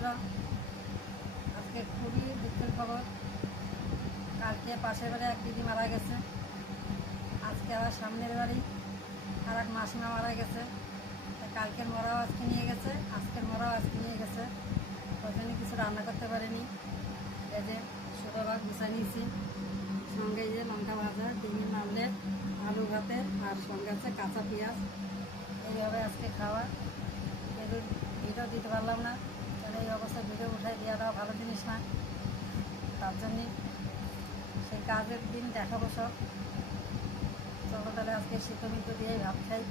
বন্ধুরা, আজকে খুবই দুঃখের খবর। কালকে পাশের বাড়ি এক দিদি মারা গেছে, আজকে আবার সামনের বাড়ি আর এক মাসিমা মারা গেছে। কালকের মরাও আজকে নিয়ে গেছে, আজকের মরাও আজকে নিয়ে গেছে। ওই জন্য কিছু রান্না করতে পারিনি। এই যে ছোটো ভাগ গুছাই নিয়েছি, সঙ্গে এই যে লঙ্কা ভাজা, ডিমের মামলেট, আলু ভাতের, আর সঙ্গে আছে কাঁচা পেঁয়াজ। এইভাবে আজকে খাওয়া। ভিডিও দিতে পারলাম না, তাহলে এই অবস্থায় ভিডিও উঠাই দেওয়াটাও ভালো জিনিস না। তার জন্যে সেই কাজের দিন দেখাবো সব। চলো তাহলে আজকে সিদ্ধ মিদ্ধ দিয়েই ভাত খাই।